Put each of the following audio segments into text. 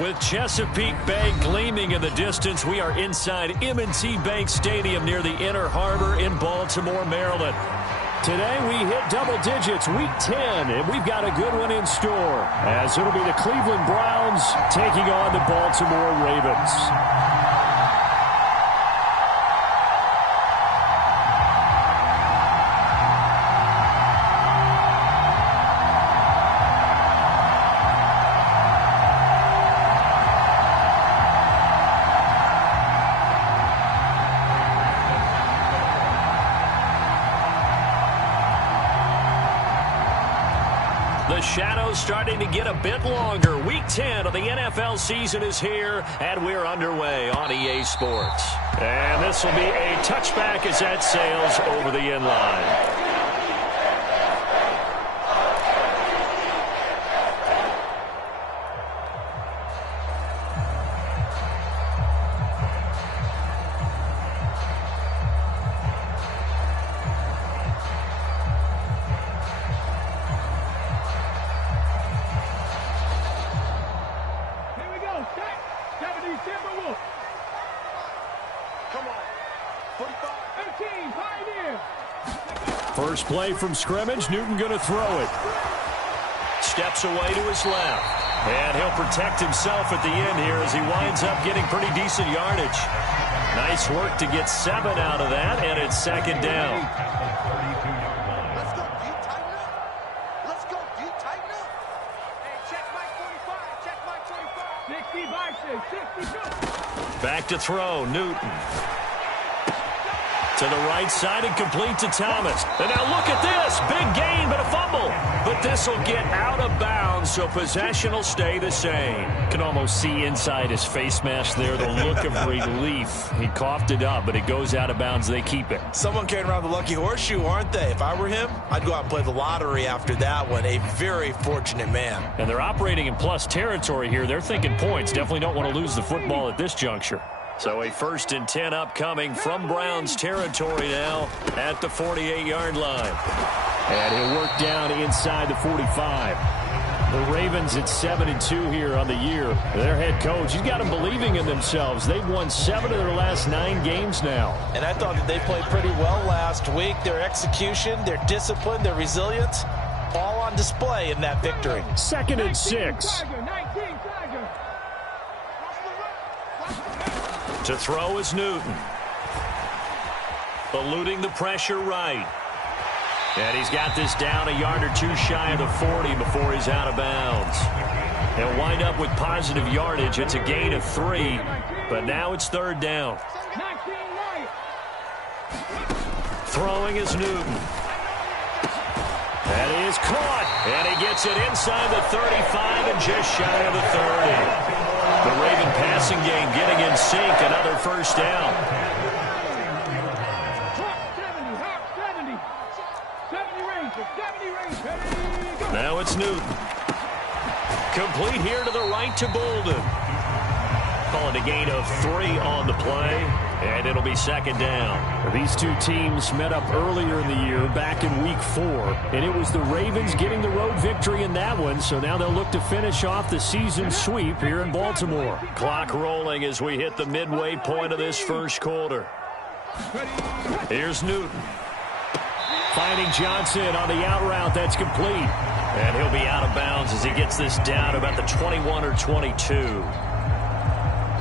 With Chesapeake Bay gleaming in the distance, we are inside M&T Bank Stadium near the Inner Harbor in Baltimore, Maryland. Today we hit double digits, week 10, and we've got a good one in store, as it'll be the Cleveland Browns taking on the Baltimore Ravens. The shadow's starting to get a bit longer. Week 10 of the NFL season is here, and we're underway on EA Sports. And this will be a touchback as that sails over the end line. First play from scrimmage, Newton going to throw it. Steps away to his left. And he'll protect himself at the end here as he winds up getting pretty decent yardage. Nice work to get 7 out of that, and it's second down. Let's go, D, tighten up. Let's go, D, tighten up. Hey, check Mike 45, check Mike 45. 60, Back to throw, Newton. To the right side and complete to Thomas. And now look at this. Big gain, but a fumble. But this will get out of bounds, so possession will stay the same. Can almost see inside his face mask there the look of relief. He coughed it up, but it goes out of bounds. They keep it. Someone carrying around the lucky horseshoe, aren't they? If I were him, I'd go out and play the lottery after that one. A very fortunate man. And they're operating in plus territory here. They're thinking points. Definitely don't want to lose the football at this juncture. So a 1st and 10 upcoming from Browns territory now at the 48-yard line. And he'll work down inside the 45. The Ravens at 7-2 here on the year. Their head coach, he's got them believing in themselves. They've won 7 of their last 9 games now. And I thought that they played pretty well last week. Their execution, their discipline, their resilience, all on display in that victory. 2nd and 6. To throw is Newton. Eluding the pressure right. And he's got this down a yard or 2 shy of the 40 before he's out of bounds. They'll wind up with positive yardage. It's a gain of 3, but now it's 3rd down. Throwing is Newton. That is caught. And he gets it inside the 35 and just shy of the 30. The Raven passing game getting in sync, another 1st down. Now it's Newton. Complete here to the right to Bolden. Call it a gain of 3 on the play, and it'll be 2nd down. These two teams met up earlier in the year, back in week 4, and it was the Ravens getting the road victory in that one, so now they'll look to finish off the season sweep here in Baltimore. Clock rolling as we hit the midway point of this 1st quarter. Here's Newton. Finding Johnson on the out route. That's complete. And he'll be out of bounds as he gets this down about the 21 or 22.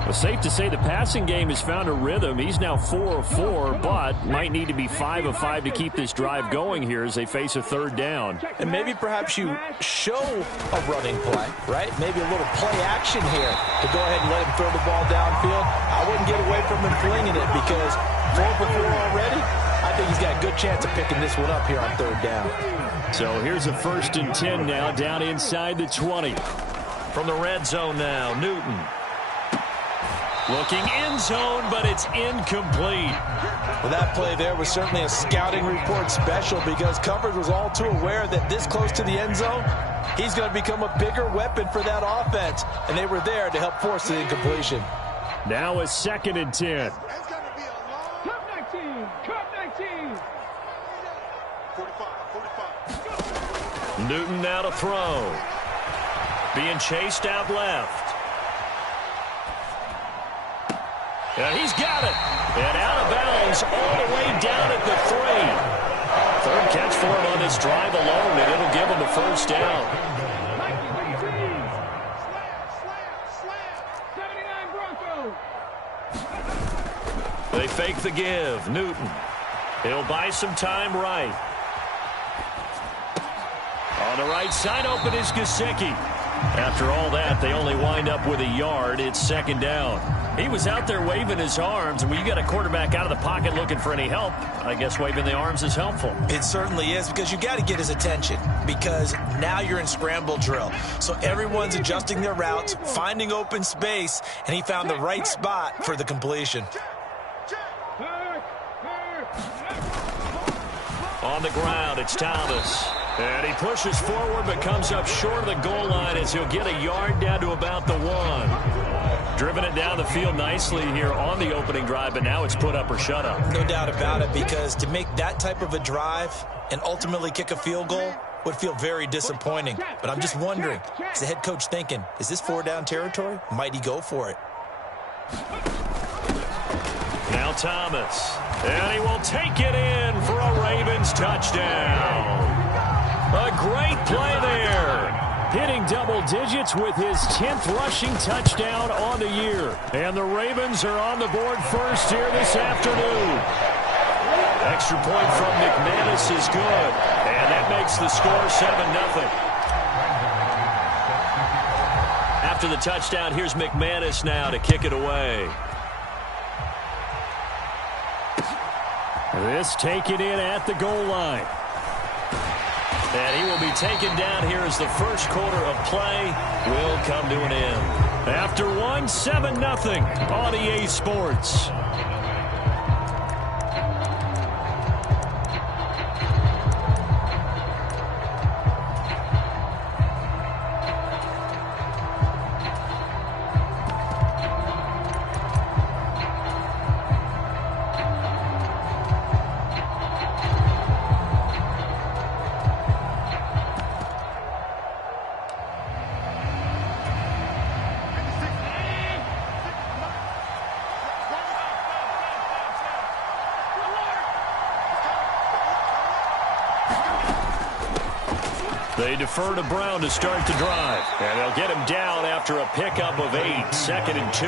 Well, safe to say the passing game has found a rhythm. He's now 4 of 4, but might need to be 5 of 5 to keep this drive going here as they face a 3rd down. And maybe perhaps you show a running play, right? Maybe a little play action here to go ahead and let him throw the ball downfield. I wouldn't get away from him flinging it because 4 for 4 already. I think he's got a good chance of picking this one up here on 3rd down. So here's a 1st and 10 now down inside the 20. From the red zone now, Newton. Looking end zone, but it's incomplete. Well, that play there was certainly a scouting report special because coverage was all too aware that this close to the end zone, he's going to become a bigger weapon for that offense, and they were there to help force the incompletion. Now a 2nd and 10. Cup 19, Cup 19. 45. Newton now to throw. Being chased out left. And he's got it. And out of bounds all the way down at the 3. Third catch for him on this drive alone, and it'll give him the first down. They fake the give. Newton. He'll buy some time right. On the right side, open is Gesicki. After all that, they only wind up with a yard. It's second down. He was out there waving his arms, and when you got a quarterback out of the pocket looking for any help, I guess waving the arms is helpful. It certainly is, because you got to get his attention, because now you're in scramble drill. So everyone's adjusting their routes, finding open space, and he found the right spot for the completion. On the ground, it's Thomas. And he pushes forward but comes up short of the goal line as he'll get a yard down to about the 1. Driven it down the field nicely here on the opening drive, but now it's put up or shut up. No doubt about it, because to make that type of a drive and ultimately kick a field goal would feel very disappointing. But I'm just wondering, is the head coach thinking, is this 4-down territory? Might he go for it? Now Thomas. And he will take it in for a Ravens touchdown. A great play there. Hitting double digits with his 10th rushing touchdown on the year. And the Ravens are on the board first here this afternoon. Extra point from McManus is good. And that makes the score 7-0. After the touchdown, here's McManus now to kick it away. This taken in at the goal line. And he will be taken down here as the first quarter of play will come to an end. After 7-0 on EA Sports. They defer to Brown to start the drive. And they'll get him down after a pickup of 8. 2nd and 2.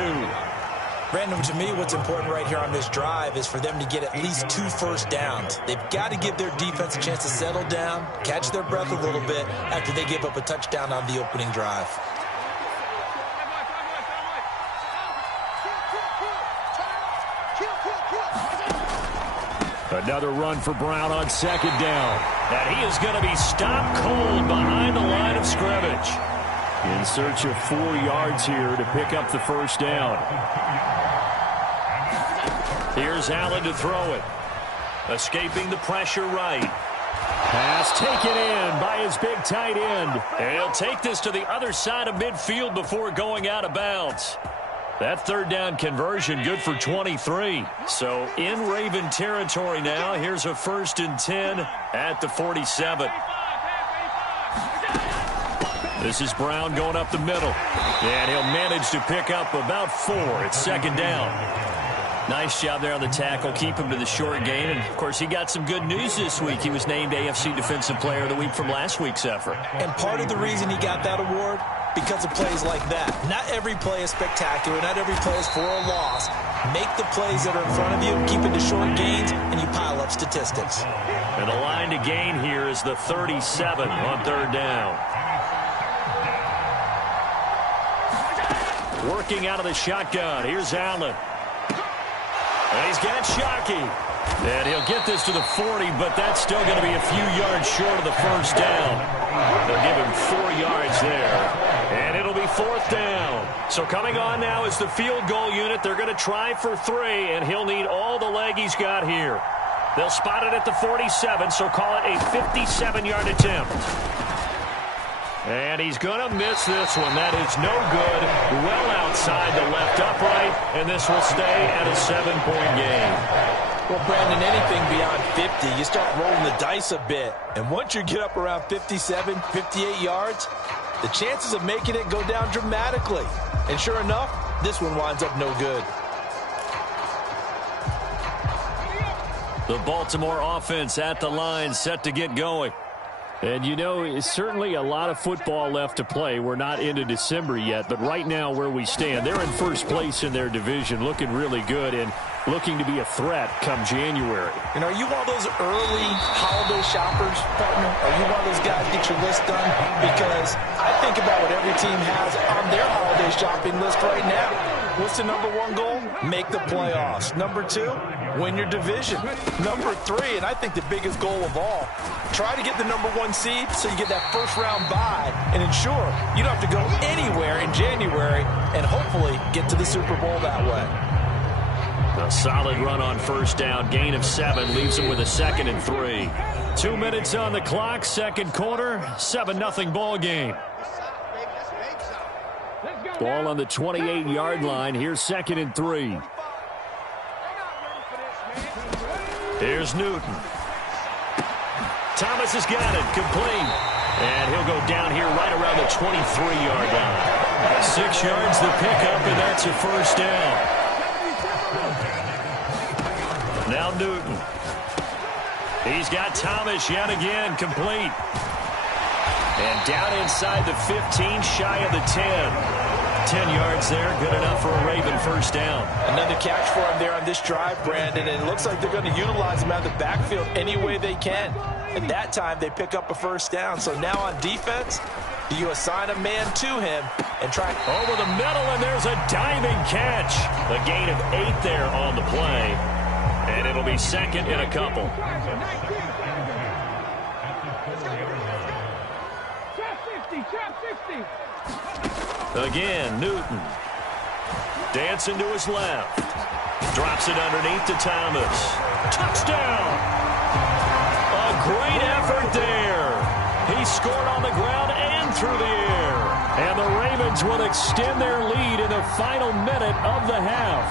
Brandon, to me, what's important right here on this drive is for them to get at least 2 first downs. They've got to give their defense a chance to settle down, catch their breath a little bit after they give up a touchdown on the opening drive. Another run for Brown on 2nd down. And he is going to be stopped cold behind the line of scrimmage. In search of 4 yards here to pick up the first down. Here's Allen to throw it. Escaping the pressure right. Pass taken in by his big tight end. And he'll take this to the other side of midfield before going out of bounds. That 3rd down conversion good for 23. So in Raven territory now. Here's a 1st and 10 at the 47. This is Brown going up the middle. And he'll manage to pick up about 4. It's 2nd down. Nice job there on the tackle. Keep him to the short gain. And, of course, he got some good news this week. He was named AFC Defensive Player of the Week from last week's effort. And part of the reason he got that award, because of plays like that. Not every play is spectacular. Not every play is for a loss. Make the plays that are in front of you, keep it to short gains, and you pile up statistics. And the line to gain here is the 37 on 3rd down. Working out of the shotgun. Here's Allen. And he's got Shockey. And he'll get this to the 40, but that's still going to be a few yards short of the first down. They'll give him 4 yards there. And it'll be 4th down. So coming on now is the field goal unit. They're going to try for 3, and he'll need all the leg he's got here. They'll spot it at the 47, so call it a 57-yard attempt. And he's going to miss this one. That is no good. Well outside the left upright, and this will stay at a 7-point game. Well, Brandon, anything beyond 50, you start rolling the dice a bit. And once you get up around 57, 58 yards, the chances of making it go down dramatically. And sure enough, this one winds up no good. The Baltimore offense at the line, set to get going. And, you know, it's certainly a lot of football left to play. We're not into December yet, but right now where we stand, they're in first place in their division, looking really good and looking to be a threat come January. And are you one of those early holiday shoppers, partner? Are you one of those guys get your list done? Because I think about what every team has on their holiday shopping list right now. What's the number one goal? Make the playoffs. Number two, win your division. Number three, and I think the biggest goal of all, try to get the number one seed so you get that first round bye and ensure you don't have to go anywhere in January and hopefully get to the Super Bowl that way. A solid run on first down. Gain of 7 leaves them with a 2nd and 3. 2 minutes on the clock, second quarter, 7-0 ball game. Ball on the 28-yard line. Here's 2nd and 3. Here's Newton. Thomas has got it, complete. And he'll go down here right around the 23-yard line. 6 yards the pickup, and that's a first down. Now Newton. He's got Thomas yet again, complete. And down inside the 15, shy of the 10. 10 yards there, good enough for a Raven first down. Another catch for him there on this drive, Brandon, and it looks like they're going to utilize him out of the backfield any way they can. At that time, they pick up a first down. So now on defense, you assign a man to him and try over the middle, and there's a diving catch. A gain of 8 there on the play, and it'll be 2nd and a couple. Again, Newton. Dancing to his left. Drops it underneath to Thomas. Touchdown! A great effort there. He scored on the ground and through the air. And the Ravens will extend their lead in the final minute of the half.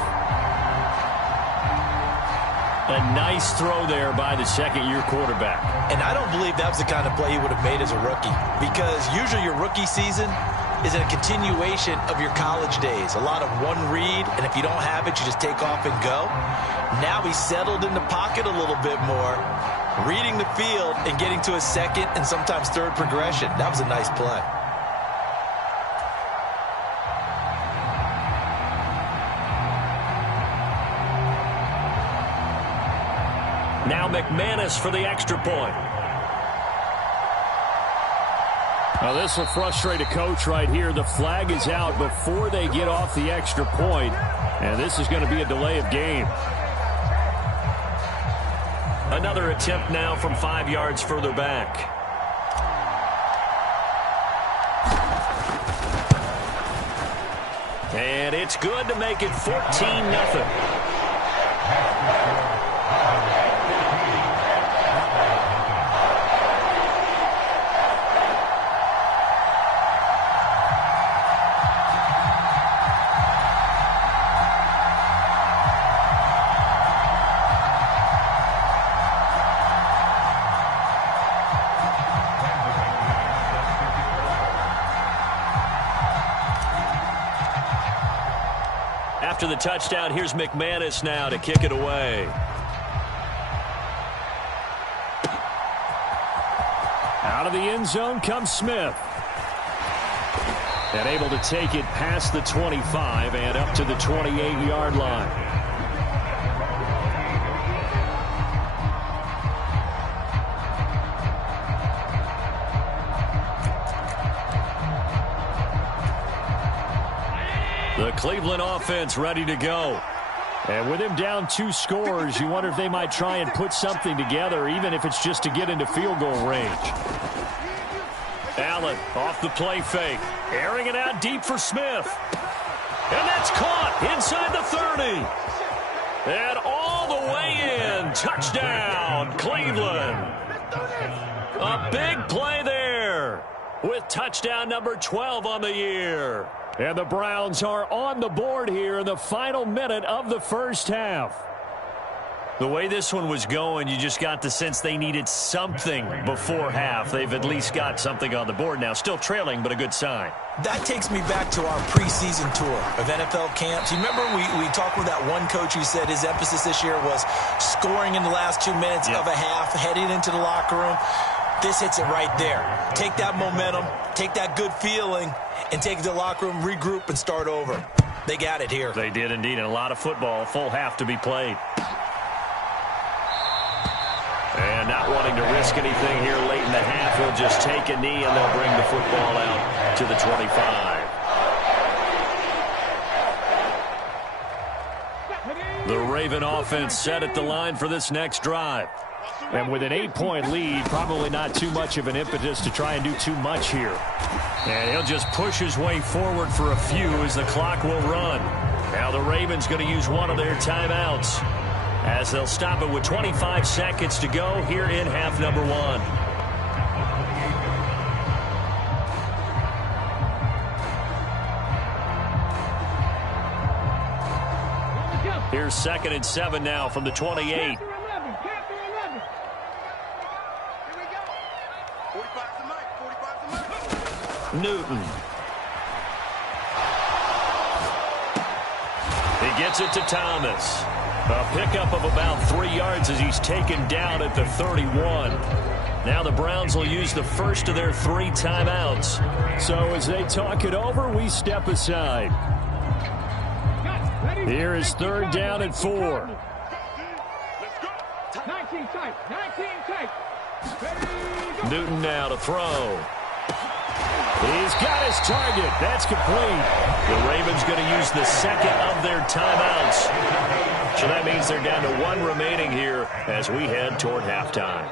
A nice throw there by the second-year quarterback. And I don't believe that was the kind of play he would have made as a rookie, because usually your rookie season is a continuation of your college days. A lot of one read, and if you don't have it, you just take off and go. Now he's settled in the pocket a little bit more, reading the field and getting to a second and sometimes third progression. That was a nice play. Now McManus for the extra point. Now this will frustrate a coach right here. The flag is out before they get off the extra point, and this is going to be a delay of game. Another attempt now from 5 yards further back. And it's good to make it 14-0. After the touchdown, here's McManus now to kick it away. Out of the end zone comes Smith. And able to take it past the 25 and up to the 28-yard line. The Cleveland offense ready to go. And with him down 2 scores, you wonder if they might try and put something together, even if it's just to get into field goal range. Allen off the play fake. Airing it out deep for Smith. And that's caught inside the 30. And all the way in. Touchdown, Cleveland. A big play there with touchdown number 12 on the year. And the Browns are on the board here in the final minute of the first half. The way this one was going, you just got the sense they needed something before half. They've at least got something on the board now. Still trailing, but a good sign. That takes me back to our preseason tour of NFL camps. You remember we talked with that one coach who said his emphasis this year was scoring in the last 2 minutes of a half, heading into the locker room. This hits it right there. Take that momentum, take that good feeling, and take it to the locker room, regroup, and start over. They got it here. They did indeed, and a lot of football, full half to be played. And not wanting to risk anything here late in the half, he'll just take a knee, and they'll bring the football out to the 25. The Raven offense set at the line for this next drive. And with an 8-point lead, probably not too much of an impetus to try and do too much here. And he'll just push his way forward for a few as the clock will run. Now the Ravens going to use one of their timeouts, as they'll stop it with 25 seconds to go here in half number 1. Here's 2nd and 7 now from the 28. Newton. He gets it to Thomas. A pickup of about 3 yards as he's taken down at the 31. Now the Browns will use the first of their 3 timeouts. So as they talk it over, we step aside. Here is 3rd down and 4. 19 tight. Newton now to throw. He's got his target. That's complete. The Ravens going to use the 2nd of their timeouts. So that means they're down to 1 remaining here as we head toward halftime.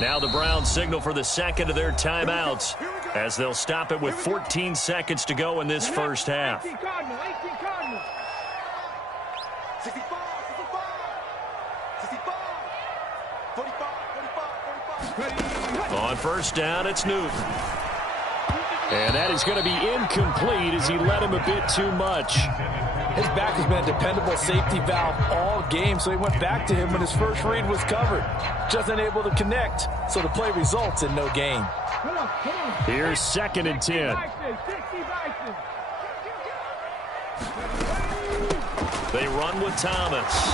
Now the Browns signal for the 2nd of their timeouts as they'll stop it with 14 seconds to go in this first half. 18 Cardinal. 65, 65, 45, 45. On first down, it's Newton. And that is going to be incomplete as he led him a bit too much. His back has been a dependable safety valve all game, so he went back to him when his first read was covered. Just unable to connect, so the play results in no gain. Here's 2nd and 10. They run with Thomas.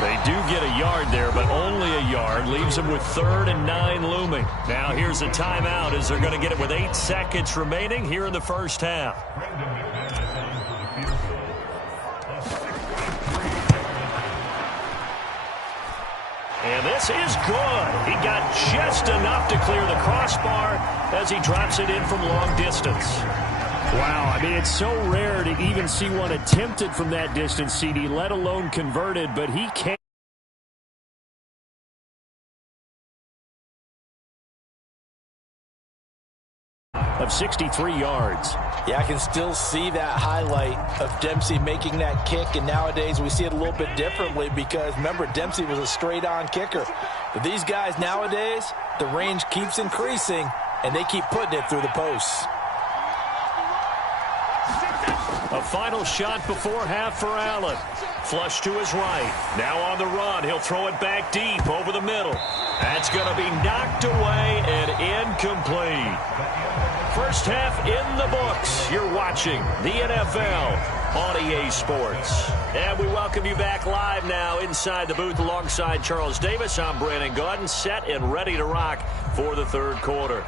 They do get a yard there, but only a yard. Leaves them with 3rd and 9 looming. Now here's a timeout as they're going to get it with 8 seconds remaining here in the first half. And this is good. He got just enough to clear the crossbar as he drops it in from long distance. Wow, I mean, it's so rare to even see one attempted from that distance, CD, let alone converted, but he can't. Of 63 yards. Yeah, I can still see that highlight of Dempsey making that kick, and nowadays we see it a little bit differently because, remember, Dempsey was a straight-on kicker. But these guys nowadays, the range keeps increasing, and they keep putting it through the posts. A final shot before half for Allen. Flush to his right. Now on the run. He'll throw it back deep over the middle. That's going to be knocked away and incomplete. First half in the books. You're watching the NFL on EA Sports. And we welcome you back live now inside the booth alongside Charles Davis. I'm Brandon Gaudin, set and ready to rock for the 3rd quarter.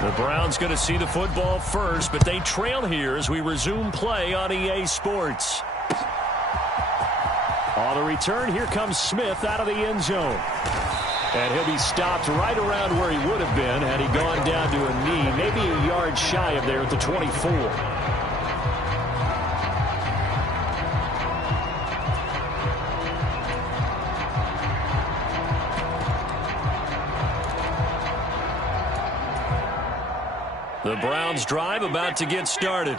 The Browns going to see the football first, but they trail here as we resume play on EA Sports. On the return, here comes Smith out of the end zone. And he'll be stopped right around where he would have been had he gone down to a knee, maybe a yard shy of there at the 24. The Browns drive about to get started.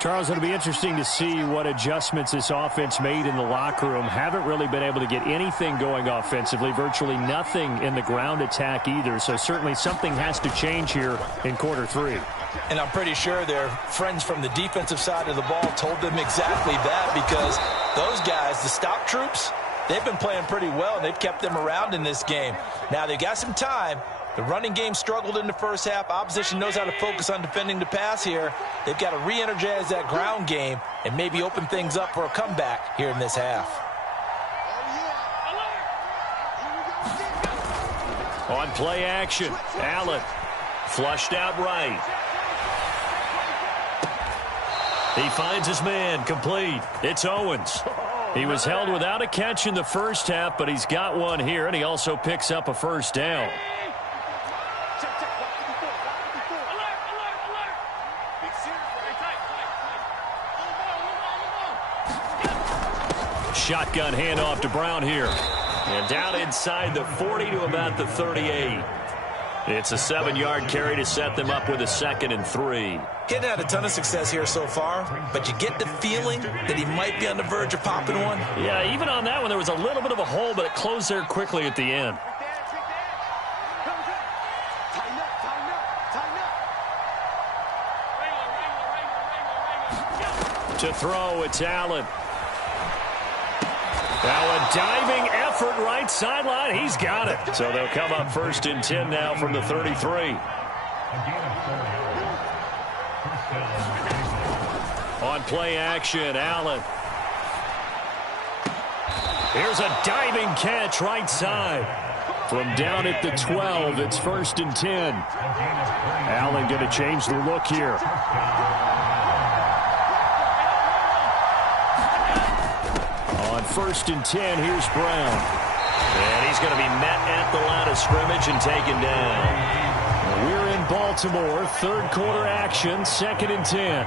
Charles, it'll be interesting to see what adjustments this offense made in the locker room. Haven't really been able to get anything going offensively, virtually nothing in the ground attack either. So certainly something has to change here in quarter 3. And I'm pretty sure their friends from the defensive side of the ball told them exactly that, because those guys, the stop troops, they've been playing pretty well, and they've kept them around in this game. Now, they've got some time. The running game struggled in the first half. Opposition knows how to focus on defending the pass here. They've got to re-energize that ground game and maybe open things up for a comeback here in this half. On play action, Allen flushed out right. He finds his man, complete. It's Owens. He was held without a catch in the first half, but he's got one here, and he also picks up a first down. Shotgun handoff to Brown here. And down inside the 40 to about the 38. It's a 7-yard carry to set them up with a 2nd and 3. He hadn't had a ton of success here so far, but you get the feeling that he might be on the verge of popping one. Yeah, even on that one, there was a little bit of a hole, but it closed there quickly at the end. To throw, it's Allen. Now a diving effort right sideline. He's got it. So they'll come up 1st and 10 now from the 33. On play action, Allen. Here's a diving catch right side. From down at the 12, it's 1st and 10. Allen going to change the look here. On 1st and 10, here's Brown. And he's going to be met at the line of scrimmage and taken down. We're in Baltimore, 3rd quarter action, 2nd and 10.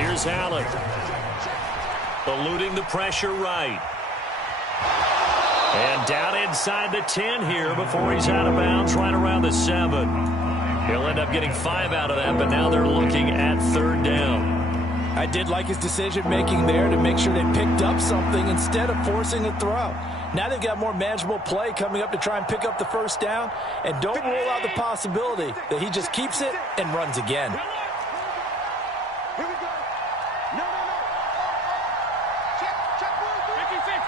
Here's Allen. Eluding the pressure right. And down inside the 10 here before he's out of bounds right around the 7. He'll end up getting 5 out of that, but now they're looking at 3rd down. I did like his decision-making there to make sure they picked up something instead of forcing a throw. Now they've got more manageable play coming up to try and pick up the 1st down, and don't rule out the possibility that he just keeps it and runs again. Here we go. No. Check 56.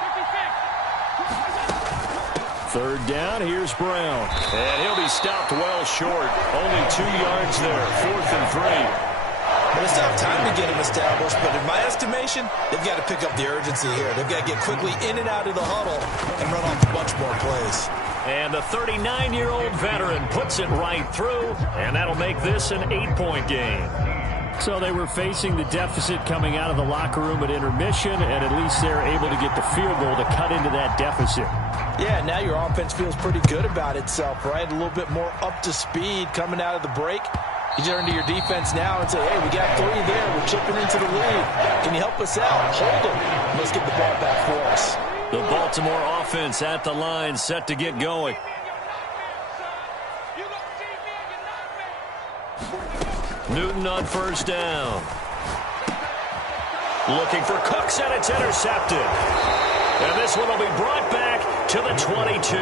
3rd down, here's Brown. And he'll be stopped well short. Only 2 yards there, 4th and 3. But it's not time to get him established, but in my estimation, they've got to pick up the urgency here. They've got to get quickly in and out of the huddle and run off a bunch more plays. And the 39-year-old veteran puts it right through, and that'll make this an 8-point game. So they were facing the deficit coming out of the locker room at intermission, and at least they're able to get the field goal to cut into that deficit. Yeah, now your offense feels pretty good about itself, right? A little bit more up to speed coming out of the break. You turn to your defense now and say, hey, we got 3 there. We're chipping into the lead. Can you help us out? Hold them. Let's get the ball back for us. The Baltimore offense at the line, set to get going. Newton on 1st down. Looking for Cooks, and it's intercepted. And this one will be brought back to the 22.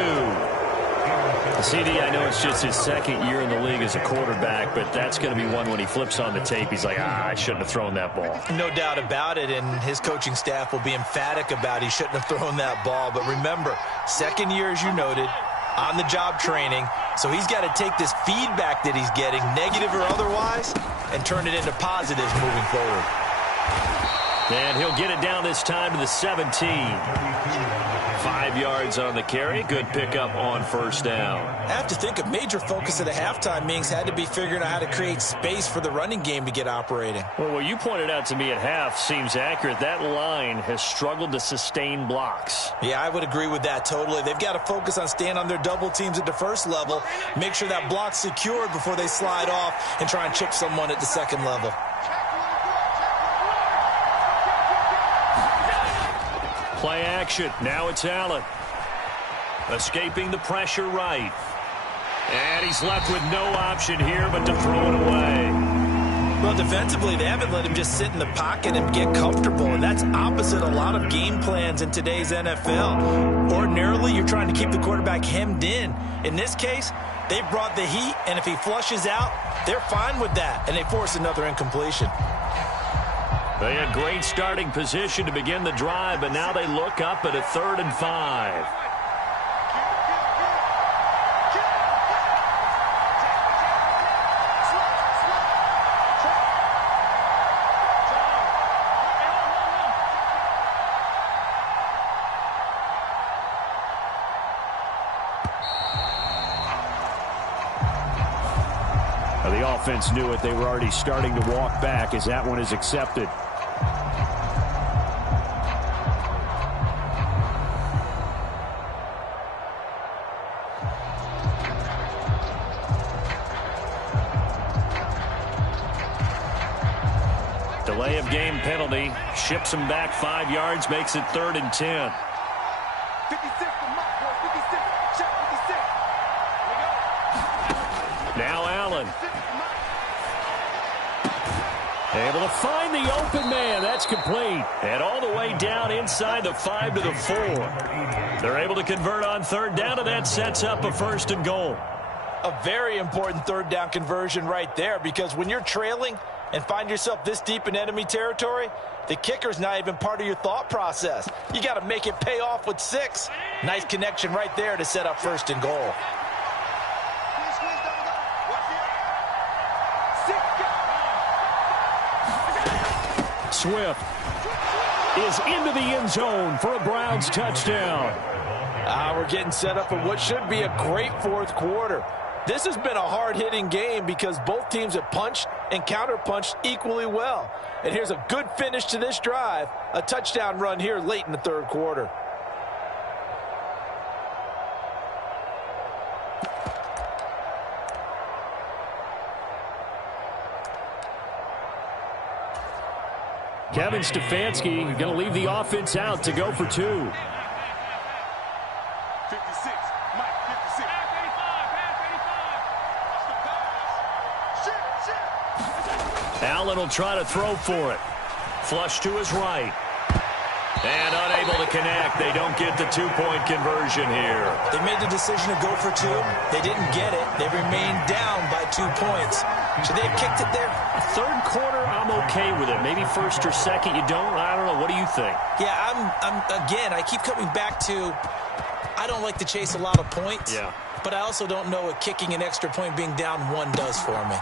CD, I know it's just his 2nd year in the league as a quarterback, but that's going to be one when he flips on the tape. He's like, I shouldn't have thrown that ball. No doubt about it, and his coaching staff will be emphatic about he shouldn't have thrown that ball. But remember, 2nd year, as you noted, on-the-job training. So he's got to take this feedback that he's getting, negative or otherwise, and turn it into positives moving forward. And he'll get it down this time to the 17. 5 yards on the carry. Good pickup on 1st down. I have to think a major focus at the halftime meetings had to be figuring out how to create space for the running game to get operating. Well, what you pointed out to me at half seems accurate. That line has struggled to sustain blocks. Yeah, I would agree with that totally. They've got to focus on staying on their double teams at the 1st level, make sure that block's secured before they slide off and try and chip someone at the 2nd level. Play action. Now it's Allen. Escaping the pressure right. And he's left with no option here but to throw it away. Well, defensively, they haven't let him just sit in the pocket and get comfortable, and that's opposite a lot of game plans in today's NFL. Ordinarily, you're trying to keep the quarterback hemmed in. In this case, they brought the heat, and if he flushes out, they're fine with that, and they force another incompletion. They had great starting position to begin the drive, but now they look up at a 3rd and 5. The offense knew it. They were already starting to walk back as that one is accepted. Delay of game penalty. Ships him back 5 yards, makes it 3rd and 10. 56 for Mike, boy. 56. Check 56. Now Allen. Able to find the open man. That's complete. And all the way down inside the 5 to the 4. They're able to convert on 3rd down, and that sets up a 1st and goal. A very important 3rd down conversion right there, because when you're trailing and find yourself this deep in enemy territory, the kicker's not even part of your thought process. You got to make it pay off with 6. Nice connection right there to set up 1st and goal. Swift is into the end zone for a Browns touchdown. We're getting set up for what should be a great 4th quarter. This has been a hard-hitting game because both teams have punched and counter-punched equally well. And here's a good finish to this drive, a touchdown run here late in the 3rd quarter. Kevin Stefanski going to leave the offense out to go for 2. 56. Mike, 56. Allen will try to throw for it. Flush to his right. And unable to connect. They don't get the 2-point conversion here. They made the decision to go for 2. They didn't get it. They remained down by 2 points. Should they have kicked it there? 3rd quarter, I'm okay with it. Maybe 1st or 2nd, you don't. I don't know. What do you think? Yeah, again, I keep coming back to, I don't like to chase a lot of points. Yeah. But I also don't know what kicking an extra point being down 1 does for me.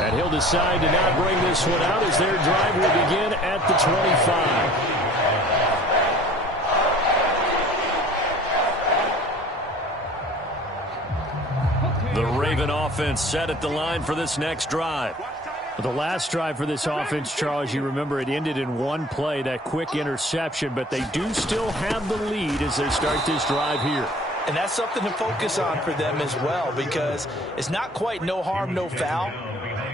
And he'll decide to not bring this one out as their drive will begin at the 25. The Raven offense set at the line for this next drive. The last drive for this offense, Charles, you remember it ended in 1 play, that quick interception, but they do still have the lead as they start this drive here. And that's something to focus on for them as well, because it's not quite no harm, no foul.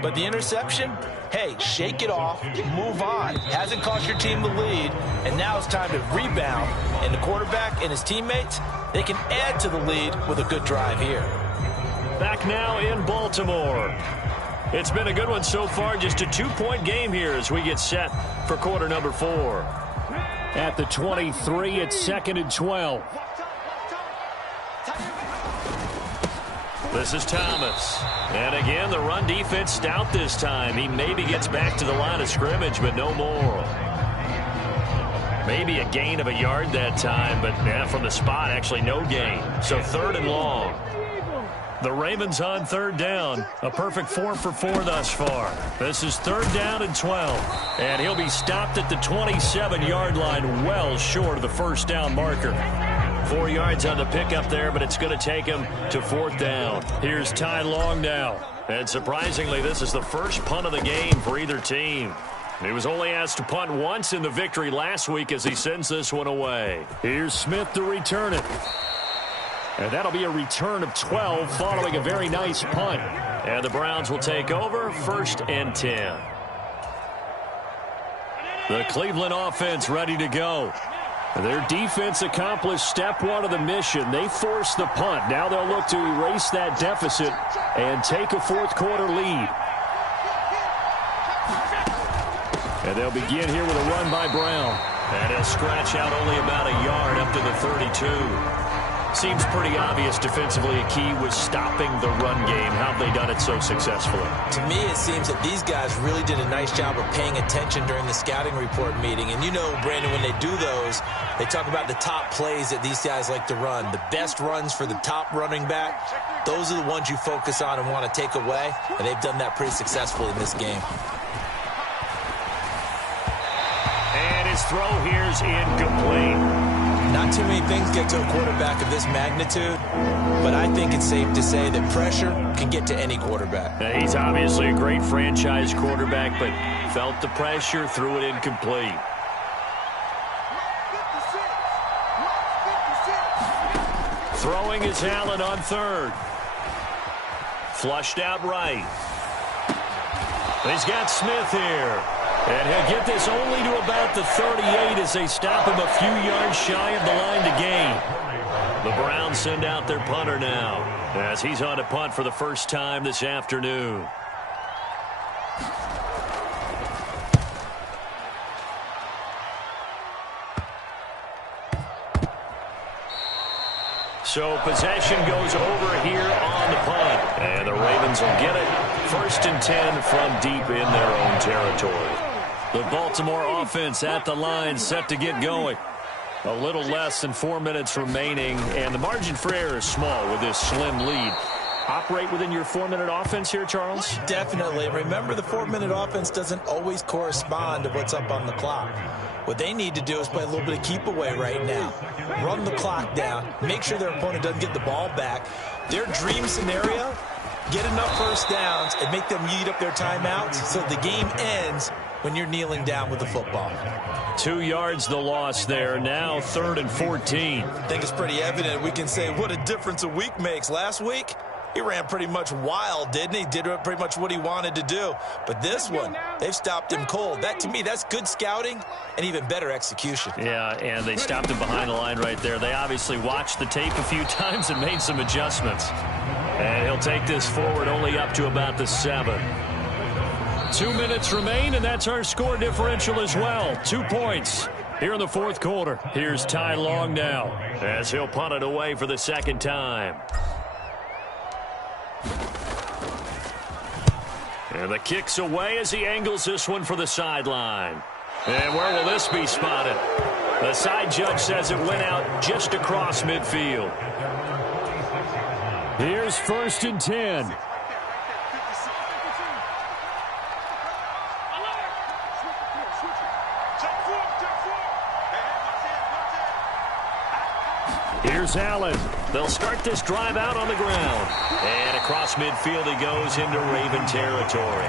But the interception, hey, shake it off, move on. Hasn't cost your team the lead, and now it's time to rebound. And the quarterback and his teammates, they can add to the lead with a good drive here. Back now in Baltimore. It's been a good one so far, just a 2-point game here as we get set for quarter number 4. At the 23, it's 2nd and 12. This is Thomas. And again, the run defense stout this time. He maybe gets back to the line of scrimmage, but no more. Maybe a gain of a yard that time, but from the spot, actually no gain. So 3rd and long. The Ravens on 3rd down. A perfect 4 for 4 thus far. This is 3rd down and 12. And he'll be stopped at the 27-yard line, well short of the 1st down marker. 4 yards on the pickup there, but it's going to take him to 4th down. Here's Ty Long now. And surprisingly, this is the first punt of the game for either team. He was only asked to punt once in the victory last week as he sends this one away. Here's Smith to return it. And that'll be a return of 12 following a very nice punt. And the Browns will take over 1st and 10. The Cleveland offense ready to go. Their defense accomplished step one of the mission. They forced the punt. Now they'll look to erase that deficit and take a fourth quarter lead. And they'll begin here with a run by Brown. And he'll scratch out only about a yard up to the 32. Seems pretty obvious defensively a key was stopping the run game. How have they done it so successfully? To me, it seems that these guys really did a nice job of paying attention during the scouting report meeting. And you know, Brandon, when they do those, they talk about the top plays that these guys like to run. The best runs for the top running back, those are the ones you focus on and want to take away. And they've done that pretty successfully in this game. And his throw here's incomplete. Not too many things get to a quarterback of this magnitude, but I think it's safe to say that pressure can get to any quarterback. Now, he's obviously a great franchise quarterback, but felt the pressure, threw it incomplete. Throwing is Allen on third. Flushed out right. He's got Smith here. And he'll get this only to about the 38 as they stop him a few yards shy of the line to gain. The Browns send out their punter now as he's on to punt for the first time this afternoon. So possession goes over here on the punt. And the Ravens will get it. 1st and 10 from deep in their own territory. The Baltimore offense at the line, set to get going. A little less than 4 minutes remaining, and the margin for error is small with this slim lead. Operate within your 4-minute offense here, Charles? Definitely. Remember, the 4-minute offense doesn't always correspond to what's up on the clock. What they need to do is play a little bit of keep away right now. Run the clock down. Make sure their opponent doesn't get the ball back. Their dream scenario, get enough first downs and make them eat up their timeouts so the game ends when you're kneeling down with the football. 2 yards the loss there. Now 3rd and 14. I think it's pretty evident. We can say what a difference a week makes. Last week, he ran pretty much wild, didn't he? Did pretty much what he wanted to do. But this one, they've stopped him cold. That, to me, that's good scouting and even better execution. Yeah, and they stopped him behind the line right there. They obviously watched the tape a few times and made some adjustments. And he'll take this forward only up to about the 7. 2 minutes remain, and that's our score differential as well. 2 points here in the fourth quarter. Here's Ty Long now as he'll punt it away for the second time. And the kick's away as he angles this one for the sideline. And where will this be spotted? The side judge says it went out just across midfield. Here's 1st and 10. Here's Allen. They'll start this drive out on the ground. And across midfield he goes into Raven territory.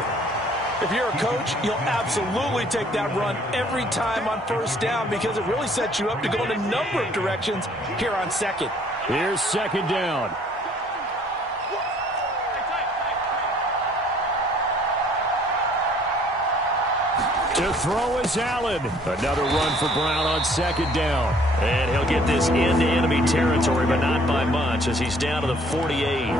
If you're a coach, you'll absolutely take that run every time on first down because it really sets you up to go in a number of directions here on second. Here's 2nd down. To throw is Allen. Another run for Brown on 2nd down. And he'll get this into enemy territory, but not by much as he's down to the 48.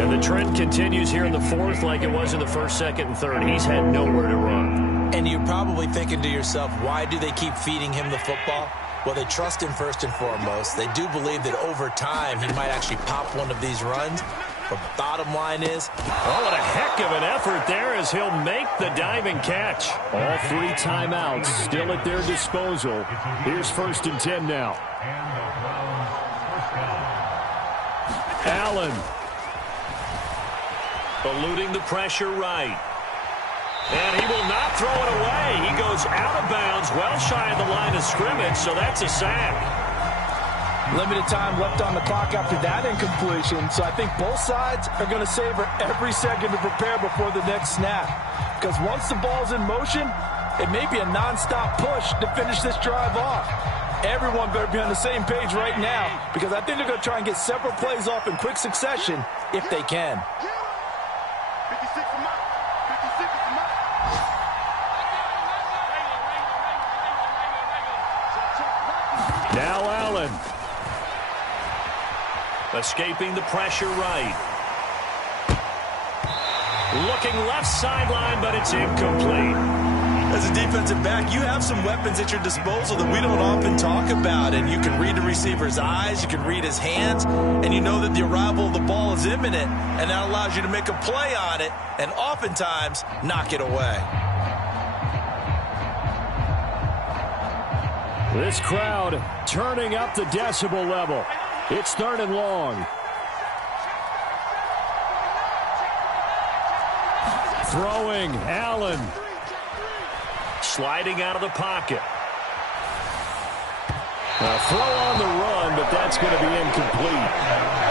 And the trend continues here in the fourth like it was in the 1st, 2nd, and 3rd. He's had nowhere to run. And you're probably thinking to yourself, why do they keep feeding him the football? Well, they trust him first and foremost. They do believe that over time he might actually pop one of these runs. But the bottom line is, oh, what a heck of an effort there as he'll make the diving catch. All 3 timeouts still at their disposal. Here's 1st and 10 now. Allen. Eluding the pressure right. And he will not throw it away. He goes out of bounds, well shy of the line of scrimmage, so that's a sack. Limited time left on the clock after that incompletion, so I think both sides are going to savor every second to prepare before the next snap. Because once the ball's in motion, it may be a nonstop push to finish this drive off. Everyone better be on the same page right now because I think they're going to try and get several plays off in quick succession if they can. 56 from out. 56 from out. Check, check. Now Allen. Escaping the pressure right. Looking left sideline, but it's incomplete. As a defensive back, you have some weapons at your disposal that we don't often talk about. And you can read the receiver's eyes, you can read his hands, and you know that the arrival of the ball is imminent, and that allows you to make a play on it and oftentimes knock it away. This crowd turning up the decibel level. It's 3rd and long. Throwing, Allen. Sliding out of the pocket. A throw on the run, but that's going to be incomplete.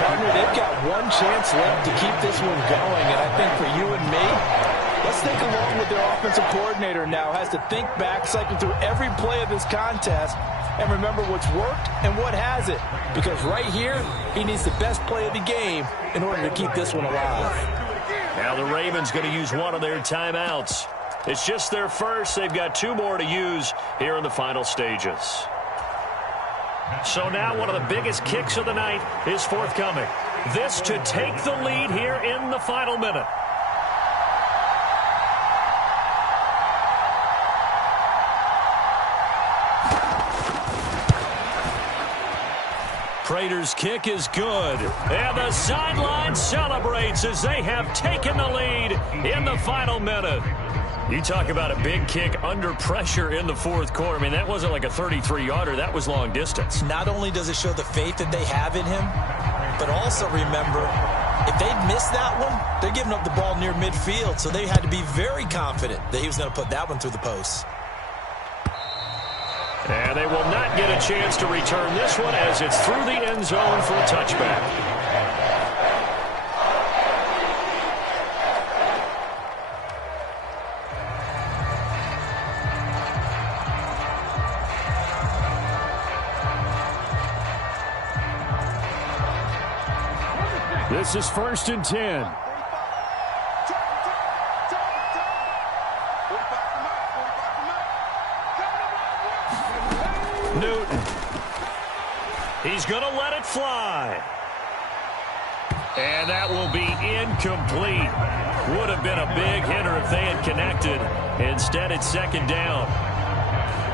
Partner, they've got one chance left to keep this one going, and I think for you and me, let's think along with their offensive coordinator now. Has to think back, cycle through every play of this contest, and remember what's worked and what hasn't. Because right here, he needs the best play of the game in order to keep this one alive. Now the Ravens going to use one of their timeouts. It's just their first. They've got 2 more to use here in the final stages. So now one of the biggest kicks of the night is forthcoming. This to take the lead here in the final minute. Prater's kick is good. And the sideline celebrates as they have taken the lead in the final minute. You talk about a big kick under pressure in the 4th quarter. I mean, that wasn't like a 33-yarder. That was long distance. Not only does it show the faith that they have in him, but also remember, if they'd missed that one, they're giving up the ball near midfield, so they had to be very confident that he was going to put that one through the post. And they will not get a chance to return this one as it's through the end zone for a touchback. This is 1st and 10. Newton. He's going to let it fly. And that will be incomplete. Would have been a big hitter if they had connected. Instead, it's 2nd down.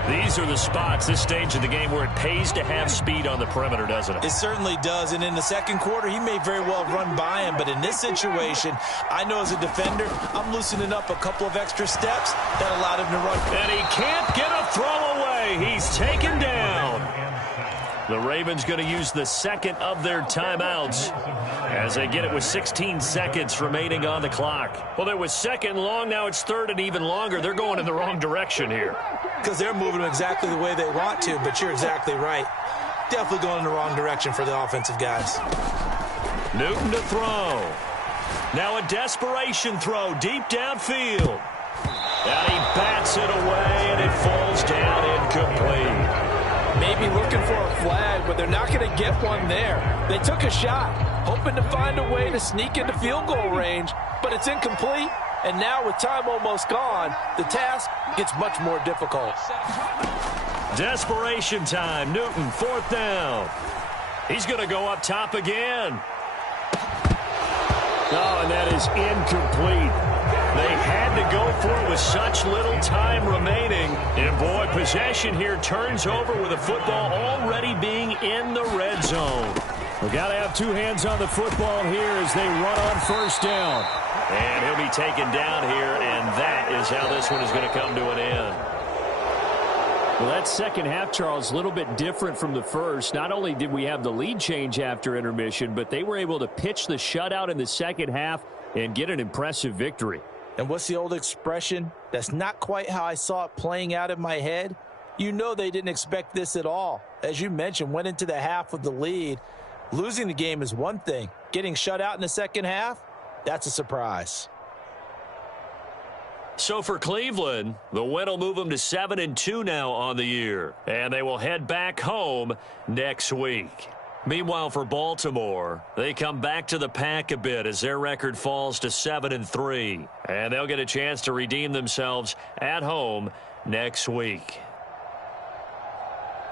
These are the spots, this stage of the game, where it pays to have speed on the perimeter, doesn't it? It certainly does, and in the 2nd quarter, he may very well run by him, but in this situation, I know as a defender, I'm loosening up a couple of extra steps that allowed him to run. And he can't get a throw away. He's taken down. The Ravens going to use the 2nd of their timeouts as they get it with 16 seconds remaining on the clock. Well, there was 2nd long, now it's 3rd and even longer. They're going in the wrong direction here. Because they're moving exactly the way they want to, but you're exactly right. Definitely going in the wrong direction for the offensive guys. Newton to throw. Now a desperation throw deep downfield. And he bats it away, and it falls down incomplete. Maybe looking for a flag, but they're not going to get one there. They took a shot, hoping to find a way to sneak into field goal range, but it's incomplete. And now with time almost gone, the task gets much more difficult. Desperation time. Newton, 4th down. He's going to go up top again. Oh, and that is incomplete. They had to go for it with such little time remaining. And, boy, possession here turns over with the football already being in the red zone. We've got to have 2 hands on the football here as they run on 1st down. And he'll be taken down here, and that is how this one is going to come to an end. Well, that 2nd half, Charles, a little bit different from the first. Not only did we have the lead change after intermission, but they were able to pitch the shutout in the 2nd half and get an impressive victory. And what's the old expression? That's not quite how I saw it playing out in my head. You know they didn't expect this at all. As you mentioned, went into the half with the lead. Losing the game is one thing. Getting shut out in the 2nd half, that's a surprise. So for Cleveland, the win will move them to 7-2 now on the year. And they will head back home next week. Meanwhile, for Baltimore, they come back to the pack a bit as their record falls to 7-3. And they'll get a chance to redeem themselves at home next week.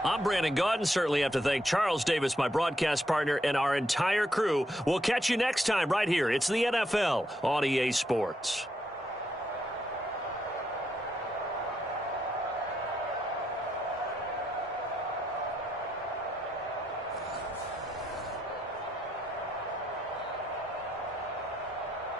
I'm Brandon Gaudin. Certainly have to thank Charles Davis, my broadcast partner, and our entire crew. We'll catch you next time right here. It's the NFL on EA Sports.